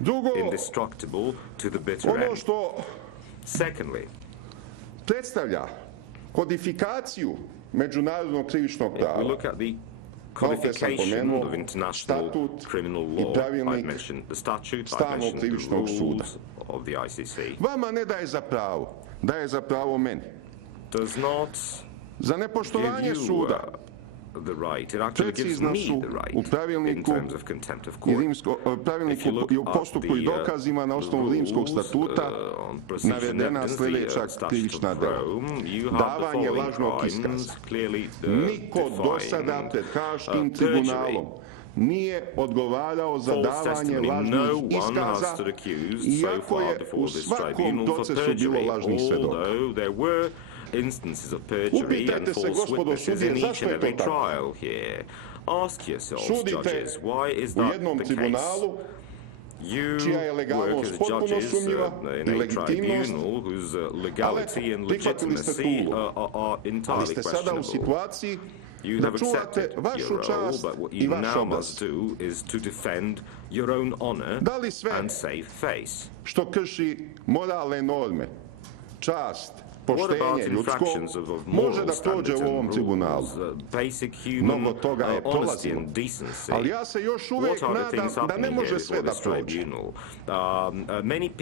Drugo, indestructible to the bitter ono end. što Secondly, predstavlja kodifikaciju međunarodnog krivičnog if we prava, look at the kao što sam codification pomenuo, of international statut criminal i law, I've pravilnik mentioned the statute, I've stalnog mentioned the krivičnog suda. rules of the ICC, Vama ne daje za pravo, daje za pravo meni. does not Za give nepoštovanje you suda the right. It actually gives precizna me su the u right in pravilniku terms of contempt of i court. pravilniku i u postupku i dokazima na osnovu rimskog statuta navedena sljedeća krivična dela. Davanje lažnog iskaza. Niko do sada pred Haškim tribunalom nije odgovarao za davanje lažnih iskaza, iako je u svakom procesu bilo lažnih svedoka. Instances of perjury and false witnesses in each and every trial here. Ask yourselves, judges, why is that the case? You work as judges in a tribunal whose legality and legitimacy are entirely questionable. You have accepted your role, but what you now must do is to defend your own honor and save face. Što krši moralne norme, čast, poštenje ljudsko, može da prođe u ovom tribunalu. Mnogo toga je prolazilo. Ali ja se još uvijek nadam da ne može sve da prođe.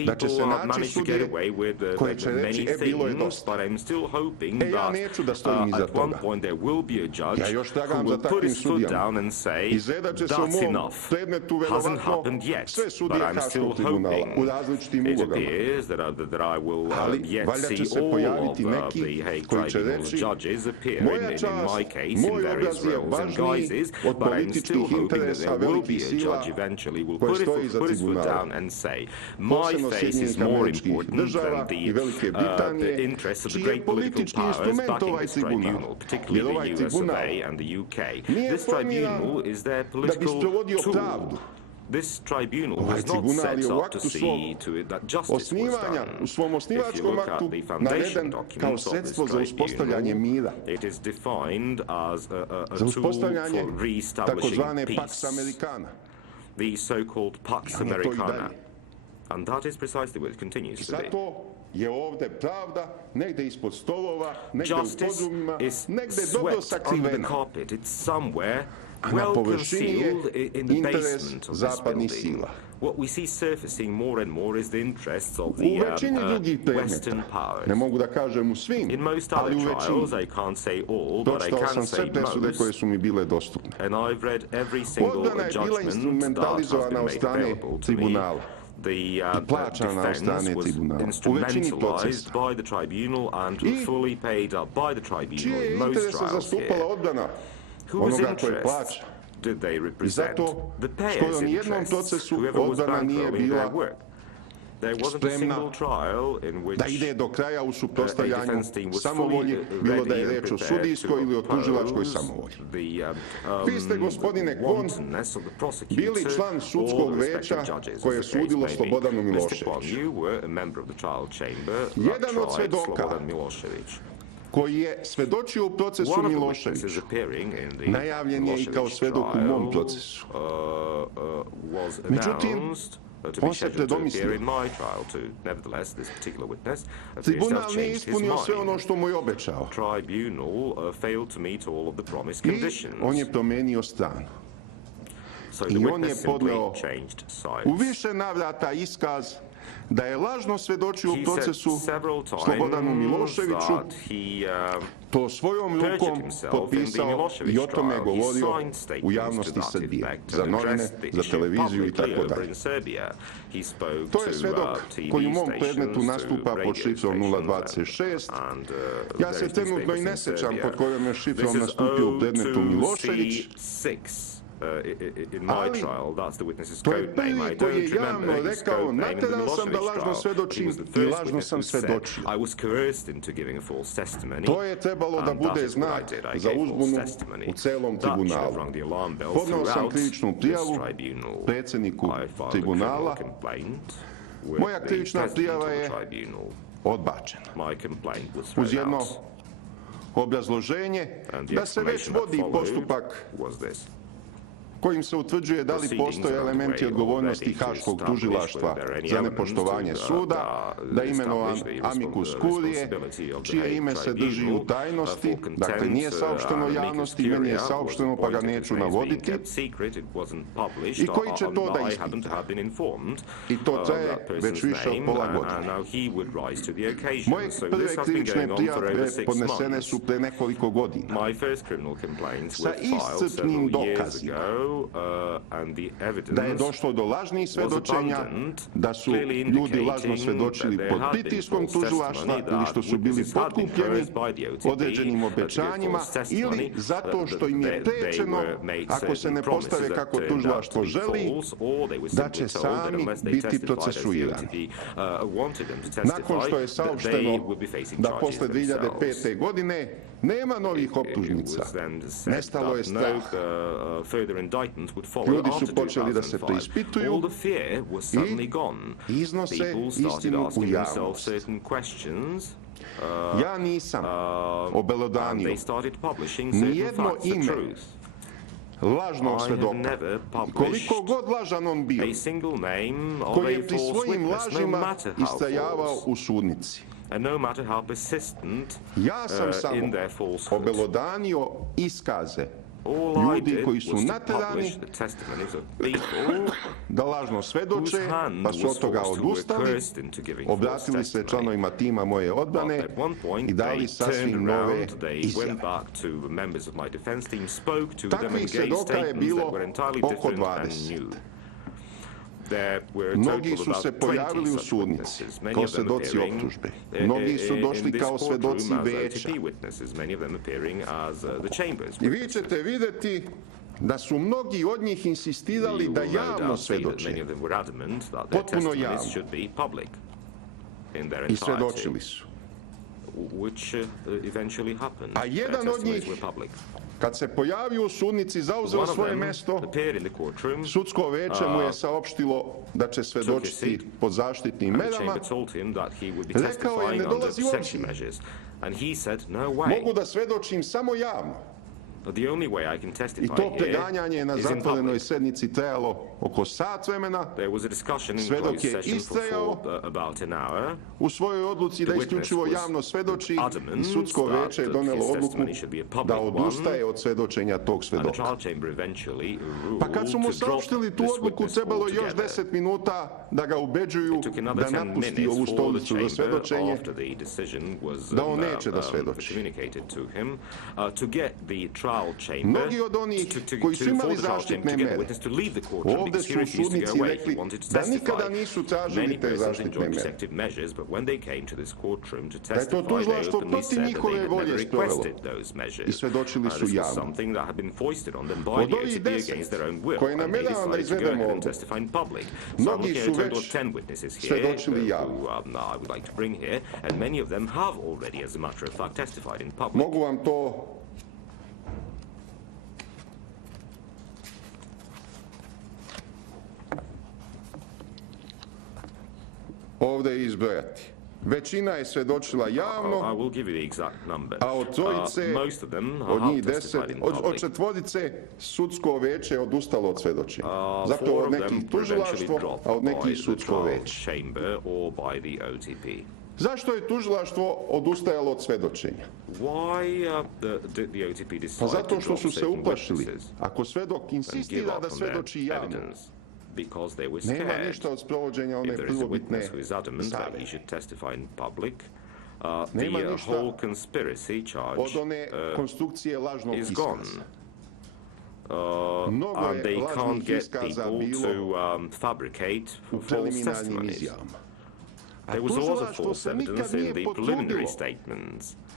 Da će se naći sudije koje će reći, bilo je dosta. Ja neću da stojim iza toga. Ja još tragam za takvim sudijama. Izgleda će se u mom predmetu verovatno sve sudije Haškog tribunala u različitim ulogama. Ali valjda će se pojaviti neki koji će reći, moja čast, moj obraz je važniji od političkih interesa velikih sila koje stoji iza tribunala. Posebno Sjedinjenih Američkih Država i Velike Britanije, čiji je politički instrument ovaj tribunal. Jer ovaj tribunal nije formiran da bi sprovodio pravdu. Ovaj tribunal je u aktu u svom osnivačkom aktu naveden kao sredstvo za uspostavljanje mira, za uspostavljanje takozvane Pax Americana. The so-called Pax Americana. And that is precisely what it continues to be. Zato je ovdje pravda negdje ispod stolova, negdje u podrumima, negdje dobro sakrivena. A na površini je interes zapadnih sila. What we see surfacing more and more is the interests of U the većini drugih Western predmeta, powers. ne mogu da kažem u svim, In most ali other u većini, trials, I can't say all, but I pročitao can sam say sve presude koje most. su mi bile dostupne. And I've read every single Odbrana je bila judgment that has been instrumentalizovana od made strane available to me. tribunala. The plaćana od strane defense was tribunala. U većini instrumentalized procesa. by the tribunal and I fully paid up by the tribunal Čije je in most interese trials zastupala here. odbrana Whose onoga koje interests plaća? did they I represent? zato The payers' skoro nijednom interests, procesu whoever was odbrana nije bankrolling their bila work. There wasn't a spremna single trial in which da ide do kraja u suprotstavljanju defense team was samovolji, fully bilo da je ready reč o and prepared sudijskoj to ili o tužilačkoj oppose samovolji. the Vi ste, gospodine Kwon, wantonness of the prosecutor bili član or sudskog the respective veća judges, koje je as the case sudilo may be. Slobodanu Mr. Kwon, Miloševiću, you were a member of the trial chamber Jedan that od tried svedoka Slobodan Milošević. koji je svedočio u procesu One of the Miloševića, witnesses appearing in the najavljen je i kao Milošević svedok u mom trial, procesu. was Međutim, announced to be on se scheduled to appear predomislio. in my trial too. Nevertheless, this particular witness appears to Tribunal have nije changed his ispunio sve ono mind. što mu je obećao Tribunal failed to meet all of the promised i conditions. on je promenio stranu. So I the on je witness podneo simply changed u sides. više navrata iskaz da je lažno svedočio u He said procesu several Slobodanu times Miloševiću, that he to svojom rukom potpisao i o tome govorio u javnosti Srbije, za novine, za televiziju i tako dalje. To je svedok koji u mom predmetu nastupa pod šifrom 026. Ja se trenutno i ne sećam pod kojom je šifrom nastupio u predmetu Milošević, in my trial, that's the witness's to je code name. prvi I koji je don't javno remember his rekao, code name in the nateran sam da Milošević lažno trial. svedočim He was the i first lažno witness sam who said, svedočio. I was coerced into giving a false testimony. To je trebalo da and bude that is what znak I did. I za gave false uzbunu testimony. u celom That should have tribunalu. rung the alarm bell Podneo sam throughout krivičnu this prijavu tribunal. predsjedniku I filed a tribunala. criminal complaint with Moja the krivična president prijava of the je tribunal. odbačena. My complaint was Uz thrown jedno out. obrazloženje And the da se već explanation that vodi followed postupak was this. kojim se utvrđuje da li postoje elementi odgovornosti Haškog tužilaštva za nepoštovanje suda, da je imenovan amicus curiae, čije ime se drži u tajnosti, dakle nije saopšteno javnosti, meni je saopšteno pa ga neću navoditi, i koji će to da ispita. I to traje već više od pola godine. Moje prve krivične prijave podnesene su pre nekoliko godina sa iscrpnim dokazima da je došlo do lažnih svedočenja, da su ljudi lažno svedočili pod pritiskom tužilaštva ili što su bili potkupljeni određenim obećanjima ili zato što im je prečeno ako se ne postave kako tužilaštvo želi da će sami biti procesuirani. Nakon što je saopšteno da posle 2005. godine nema novih optužnica, nestalo je strah. Ljudi su počeli da se preispituju i iznose istinu u javnost. Ja nisam obelodanio nijedno ime lažnog svedoka, koliko god lažan on bio, koji je pri svojim lažima istrajavao u sudnici. Ja sam samo obelodanio iskaze ljudi koji su naterani da lažno svedoče, pa su od toga odustali, obratili se članovima tima moje odbrane i dali sasvim nove izjave. Takvih svedoka je bilo oko 20. Mnogi su se pojavili u sudnici kao svedoci optužbe. Mnogi su došli kao svedoci veća. I vi ćete vidjeti da su mnogi od njih insistirali da javno svedoče. Potpuno javno. I svedočili su. A jedan od njih, kad se pojavio u sudnici, zauzeo svoje mesto, sudsko veće mu je saopštilo da će svedočiti pod zaštitnim merama. Rekao je, ne dolazi u obzir. Mogu da svedočim samo javno. I to preganjanje na zatvorenoj sednici trajalo oko sat vremena. Svedok je istrajao u svojoj odluci da isključivo javno svedoči i sudsko veće je donelo odluku da odustaje od svedočenja tog svedoka. Pa kad su mu saopštili tu odluku, trebalo još 10 minuta da ga ubeđuju da napusti ovu stolicu za svedočenje, da on neće da svedoči. Mnogi od onih koji su imali zaštitne mere ovdje su u sudnici rekli da nikada nisu tražili te zaštitne mere, da je to tužilaštvo protiv njihove volje sprovelo i svedočili su javno. Od ovih 10 koje namjeravam da izvedemo ovdje, mnogi su već svedočili javno. Mogu vam to ovdje izbrojati. Većina je svedočila javno, a od trojice, od njih 10, od četvorice sudsko veće je odustalo od svedočenja. Zato od nekih tužilaštvo, a od nekih sudsko veće. Zašto je tužilaštvo odustajalo od svedočenja? Pa zato što su se uplašili. Ako svedok insistira da svedoči javno, nema ništa od sprovođenja one prvobitne zave. Nema ništa od one konstrukcije lažnog iskaza. Mnogo je lažnih iskaza bilo u preliminarnim izjavama. A tužilaštvo se nikad nije potrudilo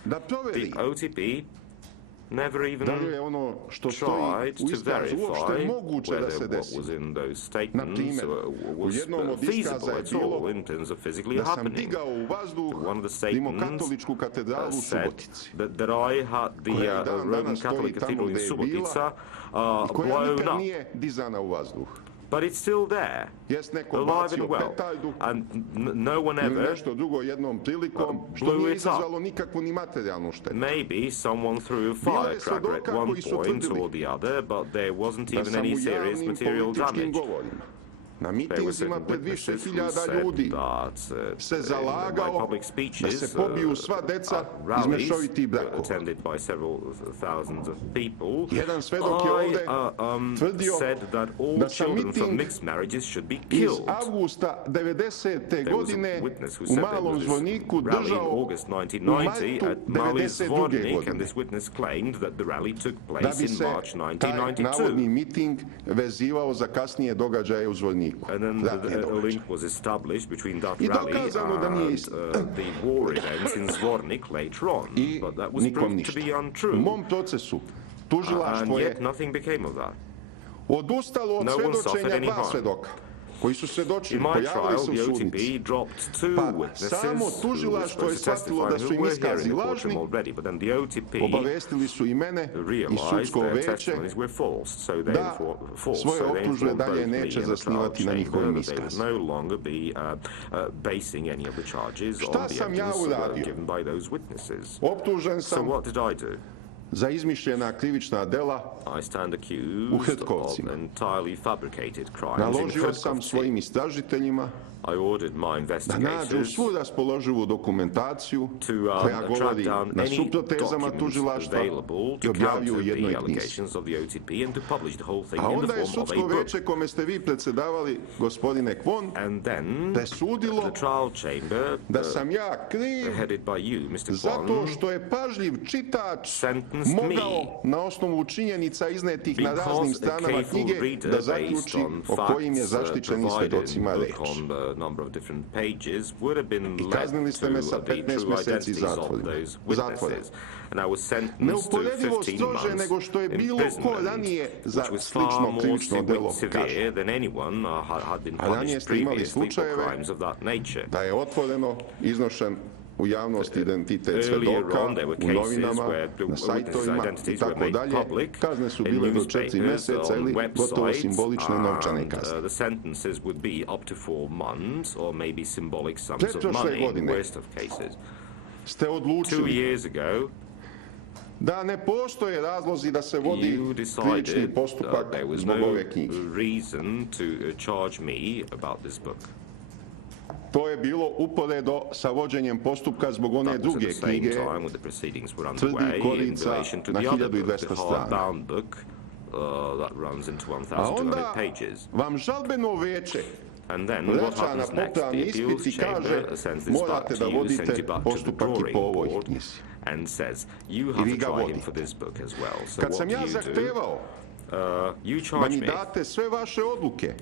da proveri da li je ono što stoji u iskazu uopšte moguće da se desi. Na primjer, u jednom od iskaza je bilo da sam digao u vazduh rimokatoličku katedralu u Subotici, koja dan danas stoji tamo gdje je bila i koja nikad nije dizana u vazduh. But it's still there, alive and well, and no one ever blew it up. Maybe someone threw a firecracker at one point or the other, but there wasn't even any serious material damage. Na mitinzima pred više hiljada ljudi se zalagao da se pobiju sva deca iz mešovitih brakova. Jedan svedok je ovdje tvrdio da sam miting iz avgusta 90. godine u Malom Zvorniku držao u martu 92. godine. Da bi se taj navodni miting vezivao za kasnije događaje u Zvorniku. And then a link was established between that rally and the war events in Zvornik later on, but that was proved to be untrue. And yet nothing became of that. Odustalo od svedočenja dva svedoka koji su svedočili, pojavili se u sudnici. Pa samo tužilaštvo je shvatilo da su im iskazi lažni, obavestili su i mene i sudsko veće da svoje optužbe dalje neće zasnivati na njihovim iskazima. Šta sam ja uradio? Optužen sam za izmišljena krivična dela u Hrtkovcima. Naložio sam svojim istražiteljima da nađu svu raspoloživu dokumentaciju koja govori na suprotezama tužilaštva i objavio u jednoj knjizi. A onda je sudsko veće kome ste vi predsjedavali, gospodine Kvon, presudilo da sam ja kriv zato što je pažljiv čitač mogao na osnovu činjenica iznetih na raznim stranama knjige da zaključi o kojim je zaštićenim svedocima reč. I kaznili ste me sa 15 mjeseci zatvora. Neuporedivo strože nego što je bilo ko ranije za slično krivično delo kažnjen. A ranije ste imali slučajeve da je otvoreno iznošen u javnosti identitet svedoka, u novinama, na sajtovima i tako dalje. Kazne su bile do 4 mjeseca ili gotovo simbolične novčane kazne. Pretprošle godine ste odlučili da ne postoje razlozi da se vodi krivični postupak zbog ove knjige. To je bilo uporedo sa vođenjem postupka zbog one druge knjige, Tvrdi korica na 1200 strana. A onda vam žalbeno veće vraća na popravni ispit i kaže morate da vodite postupak i po ovoj knjizi. I vi ga vodite. Kad sam ja zahtevao da mi date sve vaše odluke,